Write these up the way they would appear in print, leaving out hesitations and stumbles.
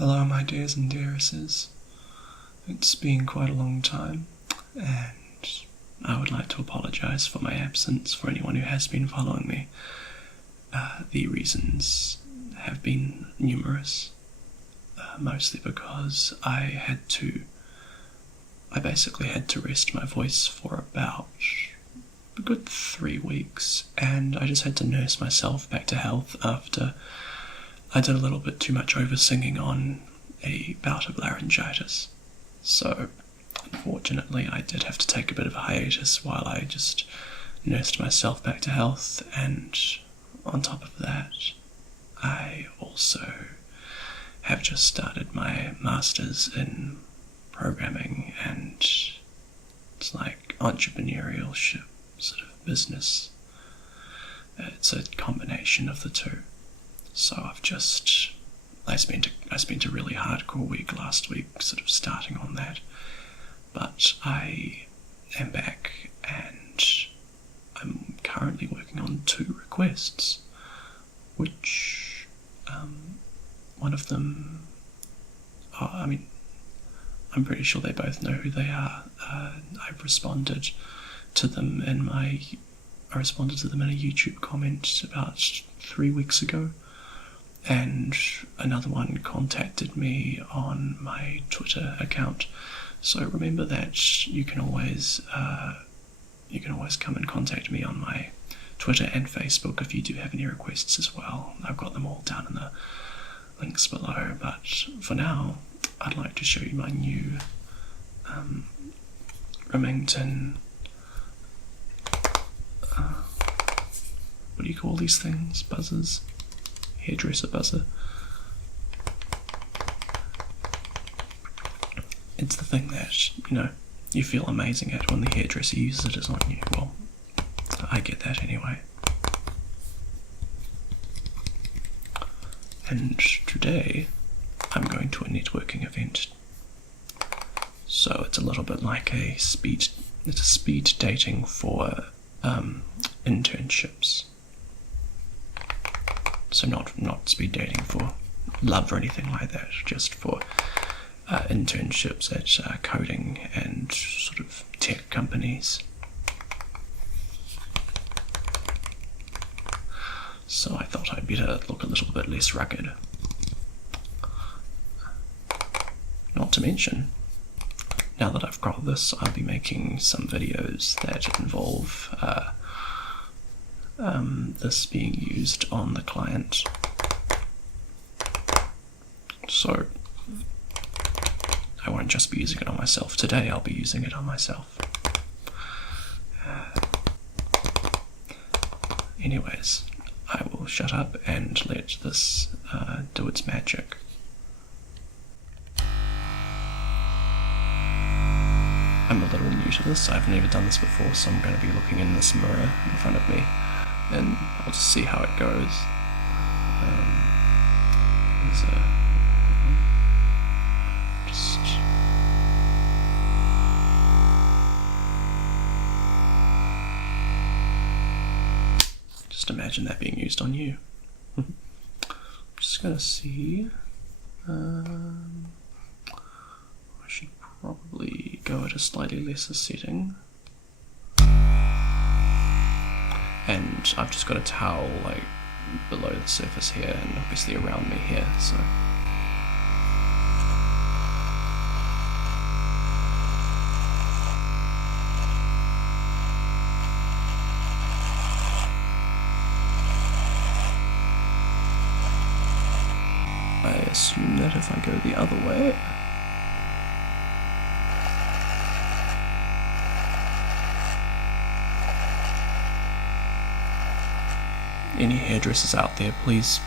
Hello, my dears and dearesses. It's been quite a long time, and I would like to apologise for my absence for anyone who has been following me. The reasons have been numerous, mostly because I basically had to rest my voice for about a good 3 weeks, and I just had to nurse myself back to health after I did a little bit too much over-singing on a bout of laryngitis. So, unfortunately, I did have to take a bit of a hiatus while I just nursed myself back to health, and on top of that, I also have just started my master's in programming, and it's like entrepreneurship, sort of business. It's a combination of the two. So I spent a really hardcore week last week, sort of starting on that. But I am back, and I'm currently working on 2 requests, which, one of them, I'm pretty sure they both know who they are. I responded to them in a YouTube comment about 3 weeks ago. And another one contacted me on my Twitter account. So remember that you can always come and contact me on my Twitter and Facebook if you do have any requests as well. I've got them all down in the links below. But for now, I'd like to show you my new Remington. What do you call these things? Buzzers? Hairdresser buzzer. It's the thing that, you feel amazing at when the hairdresser uses it on you. Well, I get that anyway. And today, I'm going to a networking event. So it's a little bit like it's a speed dating for internships. So not speed dating for love or anything like that, just for internships at coding and sort of tech companies. So I thought I'd better look a little bit less rugged. Not to mention, now that I've got this, I'll be making some videos that involve this being used on the client. So I won't just be using it on myself today, I'll be using it on myself. Anyways, I will shut up and let this do its magic. I'm a little new to this, I've never done this before, so I'm going to be looking in this mirror in front of me, and I'll just see how it goes. Just imagine that being used on you. I'm just going to see. I should probably go at a slightly lesser setting. And I've just got a towel like below the surface here and obviously around me here, so I assume that if I go the other way, any hairdressers out there, please.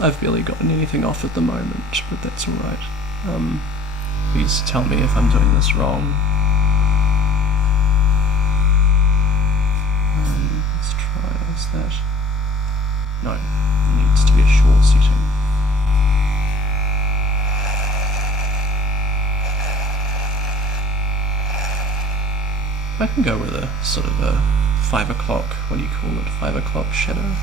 I've barely gotten anything off at the moment, but that's alright. Please tell me if I'm doing this wrong. Let's try, is that? No, it needs to be a short setting. I can go with a sort of a 5 o'clock, what do you call it, 5 o'clock shadow.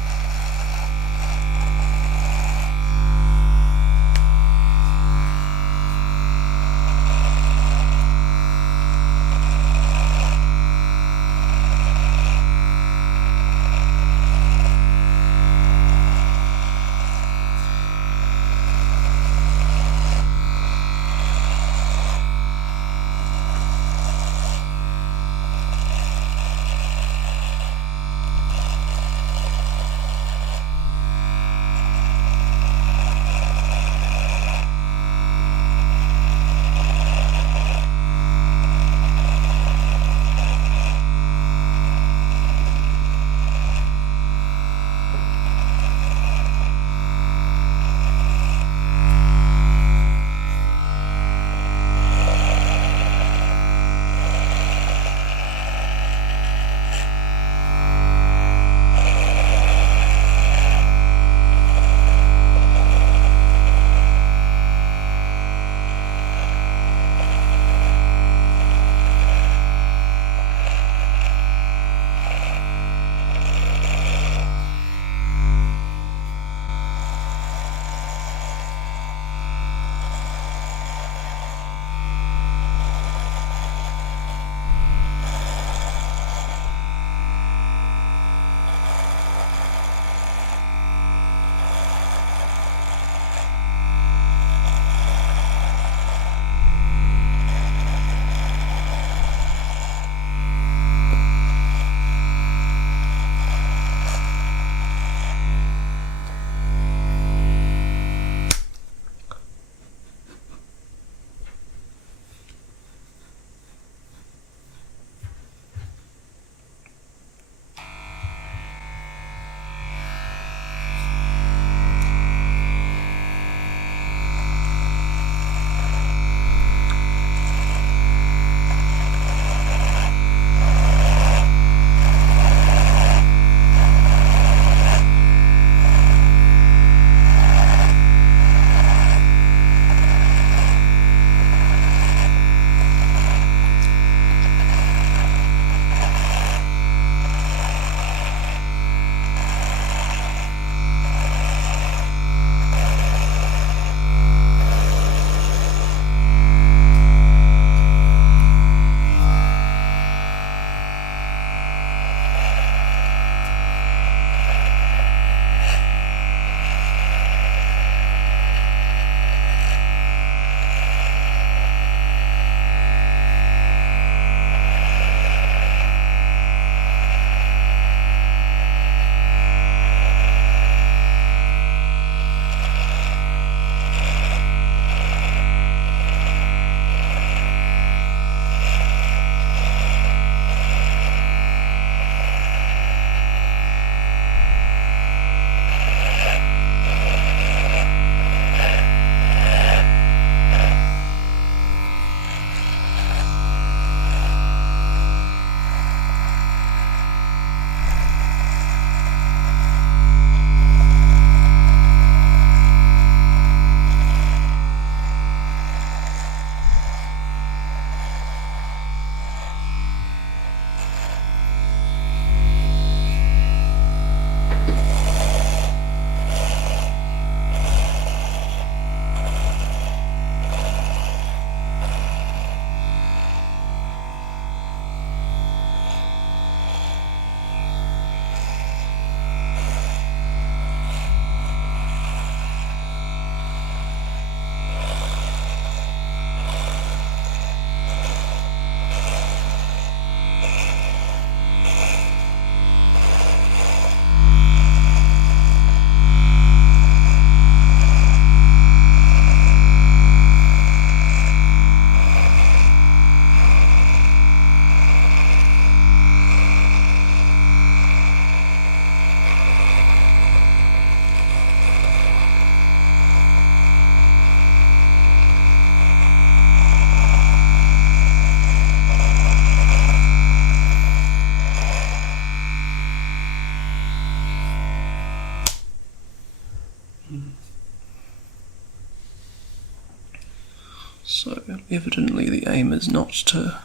So, evidently the aim is not to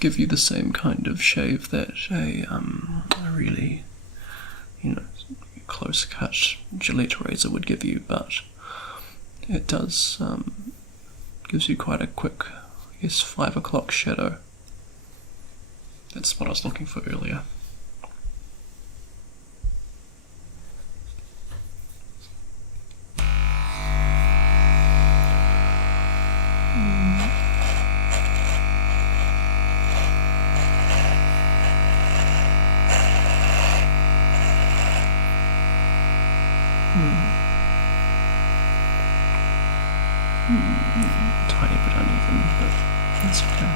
give you the same kind of shave that a really, close-cut Gillette razor would give you, but it does, gives you quite a quick, 5 o'clock shadow. That's what I was looking for earlier. Tiny bit uneven, but that's okay.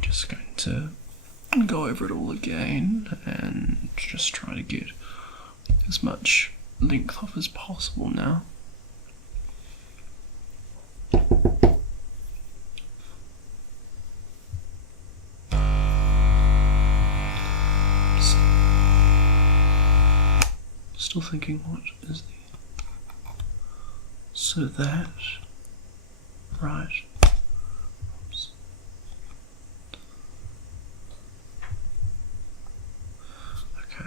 Just going to go over it all again and just try to get as much length off as possible now. Still thinking, what is the... So that... Right. Oops. Okay.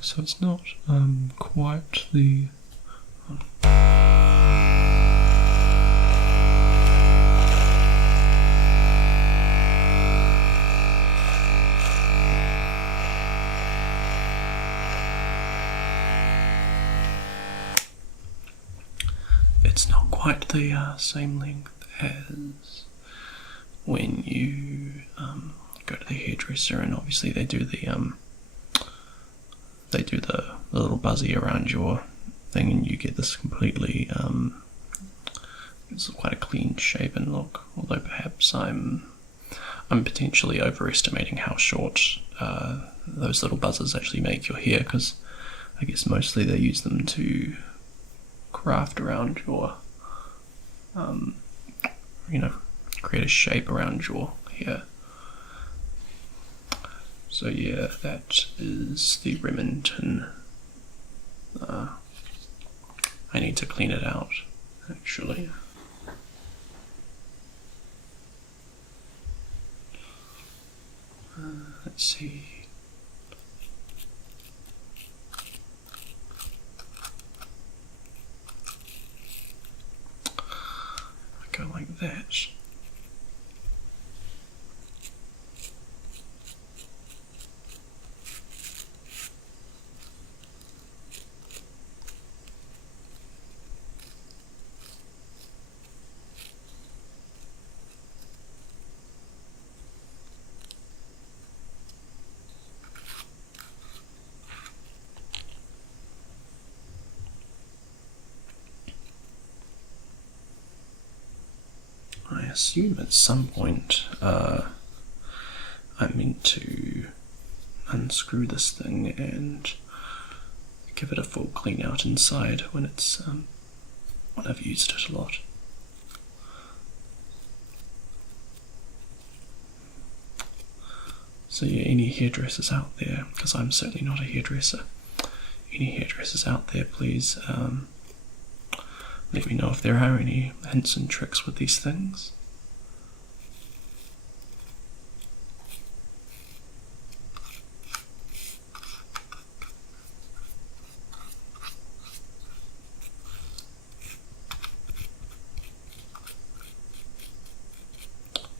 so it's not quite the... It's not quite the same length as when you go to the hairdresser, and obviously they do the little buzzy around your thing, and you get this completely it's quite a clean shape and look. Although perhaps I'm potentially overestimating how short those little buzzers actually make your hair, because I guess mostly they use them to craft around your create a shape around your hair. So yeah, that is the Remington. I need to clean it out, actually. Let's see. Go like that. I assume at some point I meant to unscrew this thing and give it a full clean out inside when it's when I've used it a lot. So yeah, any hairdressers out there, because I'm certainly not a hairdresser, any hairdressers out there, please let me know if there are any hints and tricks with these things.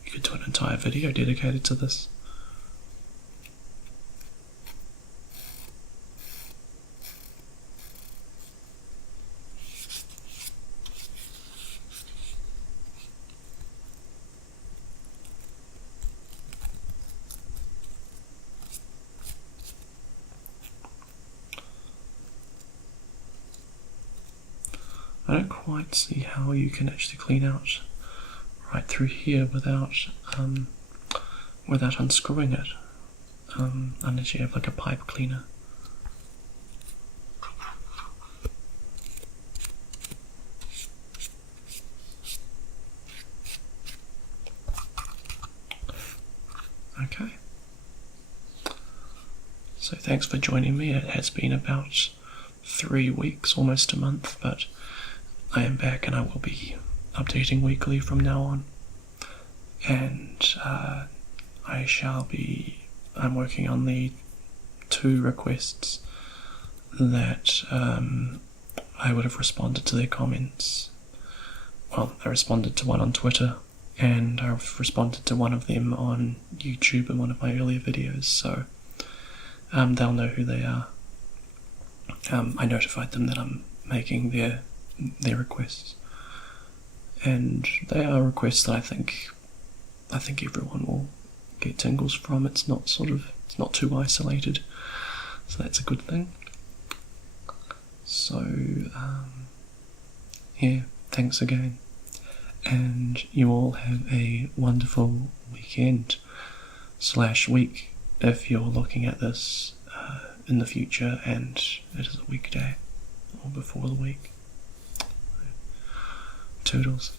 You could do an entire video dedicated to this. I don't quite see how you can actually clean out right through here without unscrewing it, unless you have like a pipe cleaner. Okay. So thanks for joining me. It has been about 3 weeks, almost a month, but I am back and I will be updating weekly from now on. And I'm working on the 2 requests that I would have responded to their comments. Well, I responded to one on Twitter, and I've responded to one of them on YouTube in one of my earlier videos, so they'll know who they are. I notified them that I'm making their requests, and they are requests that I think everyone will get tingles from. It's not too isolated, so that's a good thing. So yeah, thanks again, and you all have a wonderful weekend / week if you're looking at this in the future and it is a weekday or before the week. Toodles.